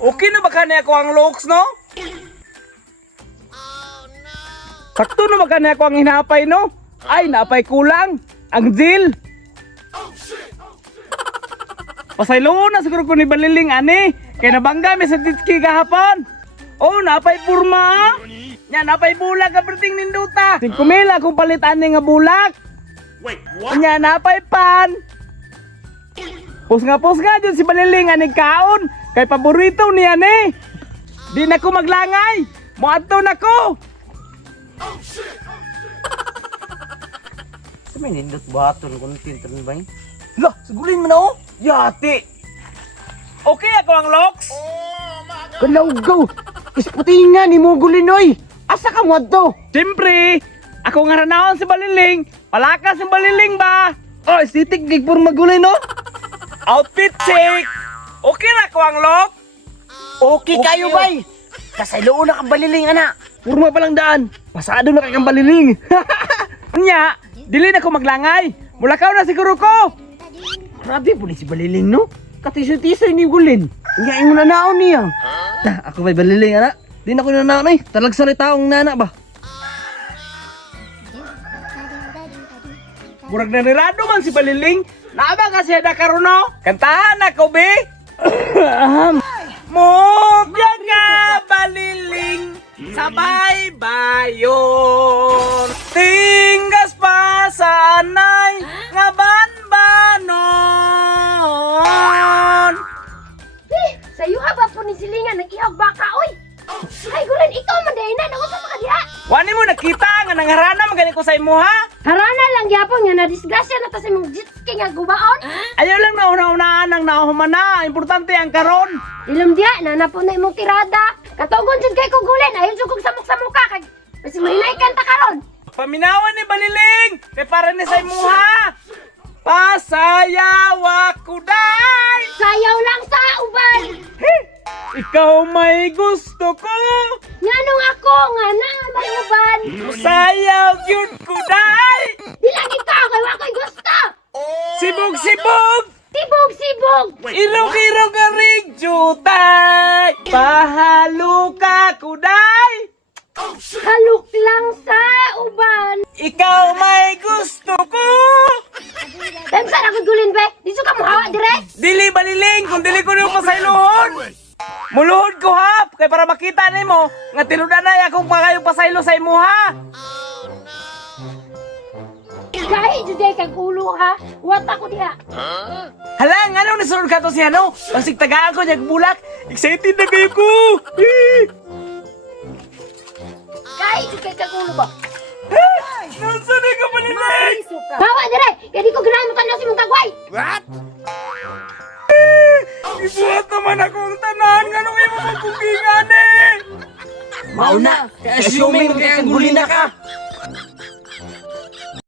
Okay na ba kani ako ang looks, no? Sakto na ba kani ako ang hinapay, no? Ay, napay kulang. Ang Jill. Pasaylo na siguro ko ni Baliling, ani. Kaya nabangga may sa ditski kahapon. Oh, napay purma. Nya, napay bulak ka perting ninduta. 5,000 akong palitan ni nga bulak. Wait, what? Nya, napay pan. Pus nga dyan si Baliling, ani kaon. Kay paborito niya, ni. Di na ko maglangay. Muadto na ko. Sa may nindot baton kung tintan ba yun? Lah, sigulin mo na, oh. Yati. Okay ako ang locks. Kalawgaw! Isputingan ni mo gulinoy! Asa ka mo ato? Siyempre, ako nga ranahon si Baliling. Palakas si Baliling ba? Oh, sitik gig pur magulay, no? Outfit check. Okay na ako ang lock. Okay kayo bay! Kasayloon na kang baliling ana! Purma palang daan. Pasado na kay kang Baliling. Nya, dili na ko maglangay. Mulakaw na siguro ko. Grabe po ni si baliling no? Katisoy-tisoy ni gulin. Ngayon mo na naon niya. Ako may Baliling, ana. Di na ko nanaan eh. Talag salitaong nana ba? Murag na nirado man si Baliling. Naaba kasi ada karuno. Kantahan ako, be. Mugya ka, Baliling, sabay bayon. Tinggas pa sa anay, nga banbanon. Sayo ba po ni silingan nag-ihag baka oy. Ay gulan ikaw man day na nawa sa diha. Wani mo nakita nga nangarana magaling ko sa imo, ha? Harana lang gyapon nga na disgrasya na ta sa imong jet ski nga gubaon. Ayaw lang na una-unaan ang nahuman na. Importante ang karon. Ilom diha na napon na imong tirada. Katugon jud kay ko gulen ayon jud kog samok-samok ka kay basi mahinay kanta karon. Paminawan ni Baliling, kay para ni sa imo, ha? Pasayaw ako, day! Sayaw lang sa uban. Ikaw may gusto ko. Nganong ako nga na may uban. Sayaw yun ko, day! Di lang ikaw kay wa koy gusto. Sibog-sibog! Sibog-sibog. Irog-irog ang rigyo, day! Pahalo ka ko, day! Haluk lang sa uban. Ikaw may gusto ko. Temsa na ko gulin be. Di ka mo hawa dire. Dili Baliling, kung dili ko niyo pasaylohon. Muluhod ko, ha, kay para makita nimo nga tinudan na akong makayong pasaylo sa imo, ha. Kahit jud kag ulo ha. Wat ako diha. Hala, nga nung nasunod ka to si ano? Pasig tagaan ko niyag bulak. Excited na kayo ko. Kahit jud kag ulo ba. Nasaan ka Baliling? Hawa dire. Kaya di ko ganahan mo tanaw si mong tagway. Ibuhat naman akong tanan. Nga nung imo magkukingan, eh. Mauna! Assuming kaya gulin na ka!